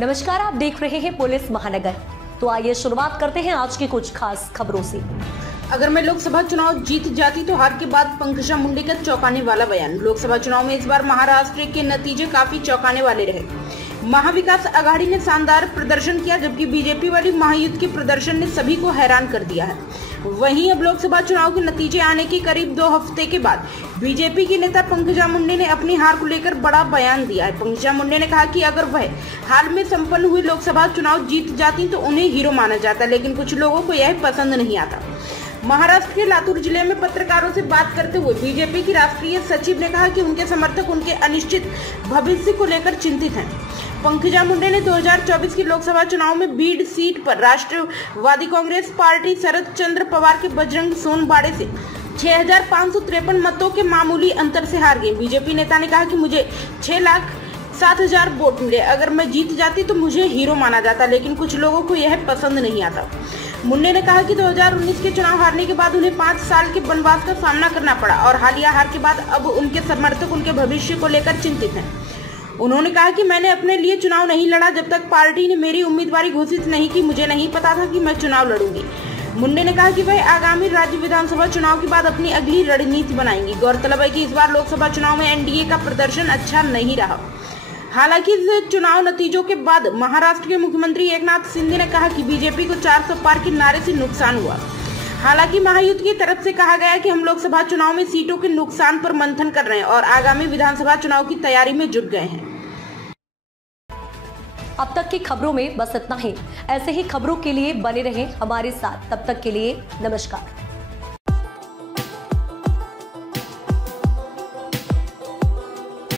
नमस्कार, आप देख रहे हैं पुलिस महानगर। तो आइए शुरुआत करते हैं आज की कुछ खास खबरों से। अगर मैं लोकसभा चुनाव जीत जाती तो हार के बाद पंकजा मुंडे का चौंकाने वाला बयान। लोकसभा चुनाव में इस बार महाराष्ट्र के नतीजे काफी चौंकाने वाले रहे। महाविकास आघाड़ी ने शानदार प्रदर्शन किया, जबकि बीजेपी वाली महायुति के प्रदर्शन ने सभी को हैरान कर दिया है। वहीं अब लोकसभा चुनाव के नतीजे आने के करीब 2 हफ्ते के बाद बीजेपी की नेता पंकजा मुंडे ने अपनी हार को लेकर बड़ा बयान दिया है। पंकजा मुंडे ने कहा कि अगर वह हाल में संपन्न हुए लोकसभा चुनाव जीत जाती तो उन्हें हीरो माना जाता, लेकिन कुछ लोगों को यह पसंद नहीं आता। महाराष्ट्र के लातूर जिले में पत्रकारों से बात करते हुए बीजेपी की राष्ट्रीय सचिव ने कहा कि उनके समर्थक उनके अनिश्चित भविष्य को लेकर चिंतित हैं। पंकजा मुंडे ने 2024 की लोकसभा चुनाव में बीड सीट पर राष्ट्रवादी कांग्रेस पार्टी शरद चंद्र पवार के बजरंग सोनवाड़े से 6,553 मतों के मामूली अंतर से हार गई। बीजेपी नेता ने कहा कि मुझे 6,07,000 वोट मिले, अगर मैं जीत जाती तो मुझे हीरो माना जाता, लेकिन कुछ लोगों को यह पसंद नहीं आता। मुंडे ने कहा कि 2019 के चुनाव हारने के बाद उन्हें 5 साल के वनवास का सामना करना पड़ा और हालिया हार के बाद अब उनके समर्थक उनके भविष्य को लेकर चिंतित हैं। उन्होंने कहा कि मैंने अपने लिए चुनाव नहीं लड़ा जब तक पार्टी ने मेरी उम्मीदवारी घोषित नहीं की। मुझे नहीं पता था कि मैं चुनाव लड़ूंगी। मुंडे ने कहा कि वह आगामी राज्य विधानसभा चुनाव के बाद अपनी अगली रणनीति बनाएंगी। गौरतलब है कि इस बार लोकसभा चुनाव में एनडीए का प्रदर्शन अच्छा नहीं रहा। हालांकि इस चुनाव नतीजों के बाद महाराष्ट्र के मुख्यमंत्री एकनाथ शिंदे ने कहा कि बीजेपी को 400 पार के नारे से नुकसान हुआ। हालांकि महायुति की तरफ से कहा गया कि हम लोकसभा चुनाव में सीटों के नुकसान पर मंथन कर रहे हैं और आगामी विधानसभा चुनाव की तैयारी में जुट गए हैं। अब तक की खबरों में बस इतना ही। ऐसे ही खबरों के लिए बने रहें हमारे साथ। तब तक के लिए नमस्कार।